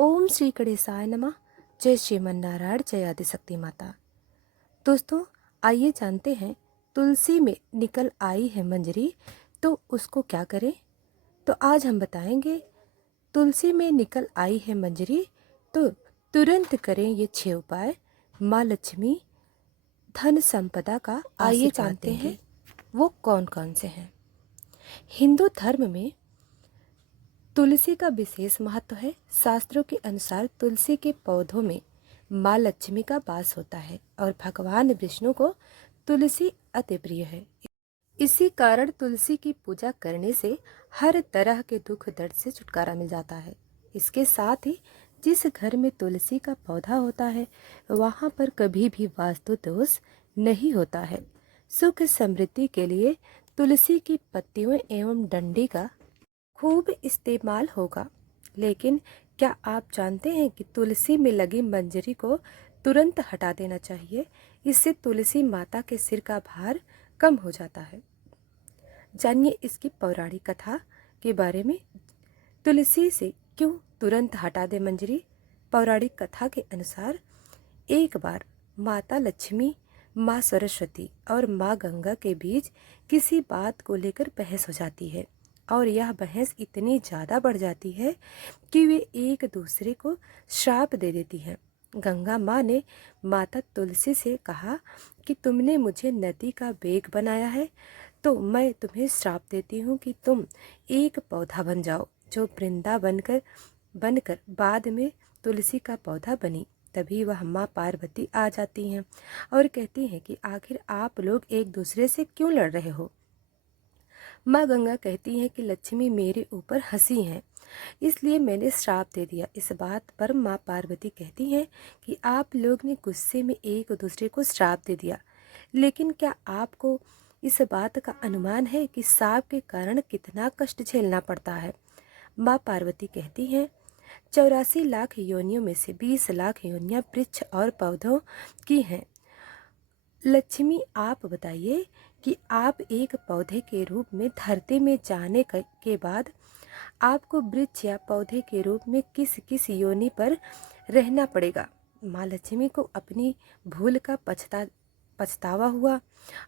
ओम श्री गणेशाय नमः। जय श्रीमन्नारायण, जय आदिशक्ति माता। दोस्तों, आइए जानते हैं तुलसी में निकल आई है मंजरी तो उसको क्या करें। तो आज हम बताएंगे तुलसी में निकल आई है मंजरी तो तुरंत करें ये 6 उपाय, माँ लक्ष्मी धन संपदा का आइए जानते हैं वो कौन कौन से हैं। हिंदू धर्म में तुलसी का विशेष महत्व है। शास्त्रों के अनुसार तुलसी के पौधों में माँ लक्ष्मी का वास होता है और भगवान विष्णु को तुलसी अति प्रिय है। इसी कारण तुलसी की पूजा करने से हर तरह के दुख दर्द से छुटकारा मिल जाता है। इसके साथ ही जिस घर में तुलसी का पौधा होता है वहाँ पर कभी भी वास्तु दोष नहीं होता है। सुख समृद्धि के लिए तुलसी की पत्तियों एवं डंडी का खूब इस्तेमाल होगा। लेकिन क्या आप जानते हैं कि तुलसी में लगी मंजरी को तुरंत हटा देना चाहिए। इससे तुलसी माता के सिर का भार कम हो जाता है। जानिए इसकी पौराणिक कथा के बारे में। तुलसी से क्यों तुरंत हटा दे मंजरी। पौराणिक कथा के अनुसार एक बार माता लक्ष्मी, माँ सरस्वती और माँ गंगा के बीच किसी बात को लेकर बहस हो जाती है और यह बहस इतनी ज़्यादा बढ़ जाती है कि वे एक दूसरे को श्राप दे देती हैं। गंगा माँ ने माता तुलसी से कहा कि तुमने मुझे नदी का वेग बनाया है तो मैं तुम्हें श्राप देती हूँ कि तुम एक पौधा बन जाओ जो वृंदा बनकर बाद में तुलसी का पौधा बनी। तभी वह माँ पार्वती आ जाती हैं और कहती हैं कि आखिर आप लोग एक दूसरे से क्यों लड़ रहे हो। माँ गंगा कहती हैं कि लक्ष्मी मेरे ऊपर हंसी हैं इसलिए मैंने श्राप दे दिया। इस बात पर माँ पार्वती कहती हैं कि आप लोग ने गुस्से में एक दूसरे को श्राप दे दिया, लेकिन क्या आपको इस बात का अनुमान है कि श्राप के कारण कितना कष्ट झेलना पड़ता है। माँ पार्वती कहती हैं 84 लाख योनियों में से 20 लाख योनियाँ वृक्ष और पौधों की हैं। लक्ष्मी आप बताइए कि आप एक पौधे के रूप में धरती में जाने के बाद आपको वृक्ष या पौधे के रूप में किस किस योनि पर रहना पड़ेगा। माँ लक्ष्मी को अपनी भूल का पछतावा हुआ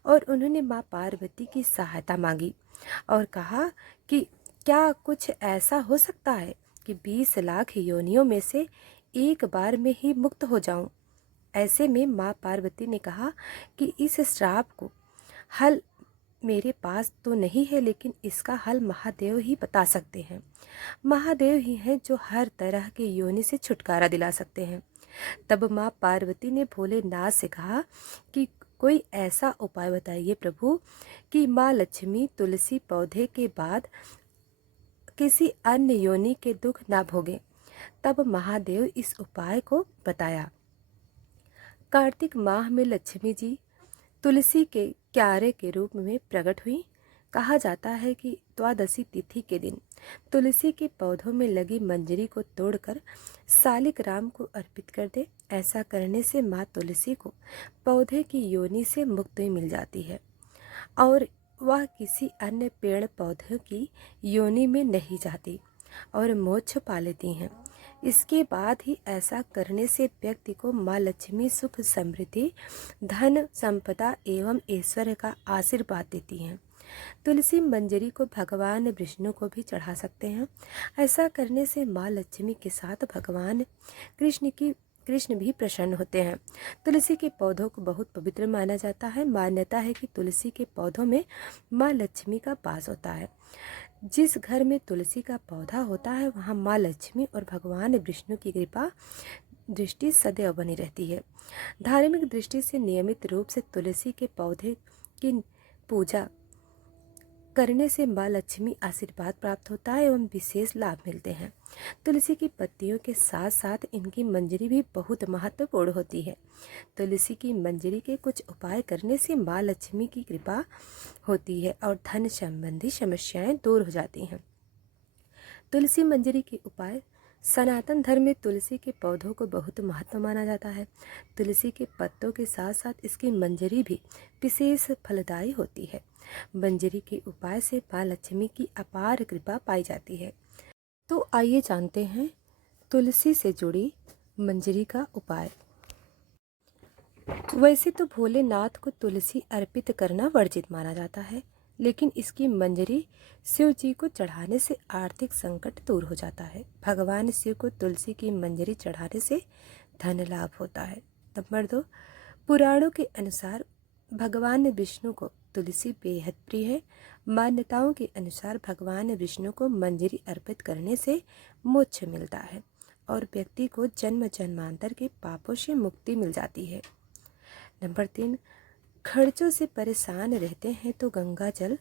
और उन्होंने माँ पार्वती की सहायता मांगी और कहा कि क्या कुछ ऐसा हो सकता है कि 20 लाख योनियों में से एक बार में ही मुक्त हो जाऊं। ऐसे में माँ पार्वती ने कहा कि इस श्राप को हल मेरे पास तो नहीं है, लेकिन इसका हल महादेव ही बता सकते हैं। महादेव ही हैं जो हर तरह के योनि से छुटकारा दिला सकते हैं। तब माँ पार्वती ने भोलेनाथ से कहा कि कोई ऐसा उपाय बताइए प्रभु कि माँ लक्ष्मी तुलसी पौधे के बाद किसी अन्य योनि के दुख ना भोगे। तब महादेव इस उपाय को बताया। कार्तिक माह में लक्ष्मी जी तुलसी के क्यारे के रूप में प्रकट हुई। कहा जाता है कि द्वादशी तिथि के दिन तुलसी के पौधों में लगी मंजरी को तोड़कर सालिक राम को अर्पित कर दे। ऐसा करने से माँ तुलसी को पौधे की योनि से मुक्ति मिल जाती है और वह किसी अन्य पेड़ पौधों की योनि में नहीं जाती और मोक्ष पा लेती हैं। इसके बाद ही ऐसा करने से व्यक्ति को माँ लक्ष्मी सुख समृद्धि धन संपदा एवं ऐश्वर्य का आशीर्वाद देती हैं। तुलसी मंजरी को भगवान विष्णु को भी चढ़ा सकते हैं। ऐसा करने से माँ लक्ष्मी के साथ भगवान कृष्ण भी प्रसन्न होते हैं। तुलसी के पौधों को बहुत पवित्र माना जाता है। मान्यता है कि तुलसी के पौधों में माँ लक्ष्मी का वास होता है। जिस घर में तुलसी का पौधा होता है वहाँ माँ लक्ष्मी और भगवान विष्णु की कृपा दृष्टि सदैव बनी रहती है। धार्मिक दृष्टि से नियमित रूप से तुलसी के पौधे की पूजा करने से माँ लक्ष्मी आशीर्वाद प्राप्त होता है एवं विशेष लाभ मिलते हैं। तुलसी की पत्तियों के साथ साथ इनकी मंजरी भी बहुत महत्वपूर्ण होती है। तुलसी की मंजरी के कुछ उपाय करने से माँ लक्ष्मी की कृपा होती है और धन संबंधी समस्याएं दूर हो जाती हैं। तुलसी मंजरी के उपाय। सनातन धर्म में तुलसी के पौधों को बहुत महत्व माना जाता है। तुलसी के पत्तों के साथ साथ इसकी मंजरी भी विशेष फलदायी होती है। मंजरी के उपाय से माँ लक्ष्मी की अपार कृपा पाई जाती है। तो आइए जानते हैं तुलसी से जुड़ी मंजरी का उपाय। वैसे तो भोलेनाथ को तुलसी अर्पित करना वर्जित माना जाता है, लेकिन इसकी मंजरी शिव जी को चढ़ाने से आर्थिक संकट दूर हो जाता है। भगवान शिव को तुलसी की मंजरी चढ़ाने से धन लाभ होता है। नंबर 2, पुराणों के अनुसार भगवान विष्णु को तुलसी बेहद प्रिय है। मान्यताओं के अनुसार भगवान विष्णु को मंजरी अर्पित करने से मोक्ष मिलता है और व्यक्ति को जन्म जन्मांतर के पापों से मुक्ति मिल जाती है। नंबर 3, खर्चों से परेशान रहते हैं तो गंगा जल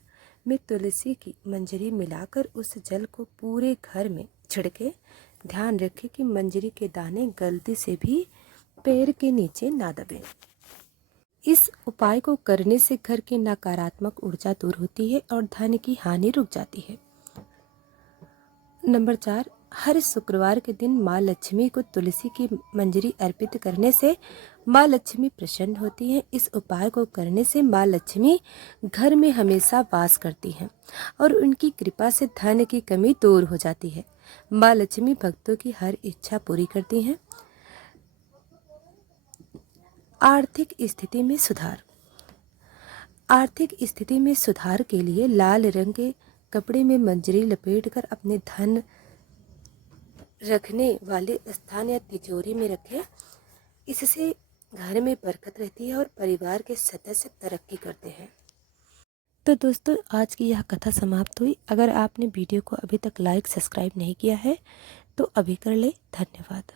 में तुलसी की मंजरी मिलाकर उस जल को पूरे घर में छिड़के। ध्यान रखें कि मंजरी के दाने गलती से भी पैर के नीचे ना दबें। इस उपाय को करने से घर की नकारात्मक ऊर्जा दूर होती है और धन की हानि रुक जाती है। नंबर 4, हर शुक्रवार के दिन माँ लक्ष्मी को तुलसी की मंजरी अर्पित करने से माँ लक्ष्मी प्रसन्न होती हैं। इस उपाय को करने से माँ लक्ष्मी घर में हमेशा वास करती हैं और उनकी कृपा से धन की कमी दूर हो जाती है। माँ लक्ष्मी भक्तों की हर इच्छा पूरी करती हैं। आर्थिक स्थिति में सुधार। आर्थिक स्थिति में सुधार के लिए लाल रंग के कपड़े में मंजरी लपेटकर अपने धन रखने वाले स्थान या तिजोरी में रखें। इससे घर में बरकत रहती है और परिवार के सदस्य तरक्की करते हैं। तो दोस्तों, आज की यह कथा समाप्त हुई। अगर आपने वीडियो को अभी तक लाइक सब्सक्राइब नहीं किया है तो अभी कर ले। धन्यवाद।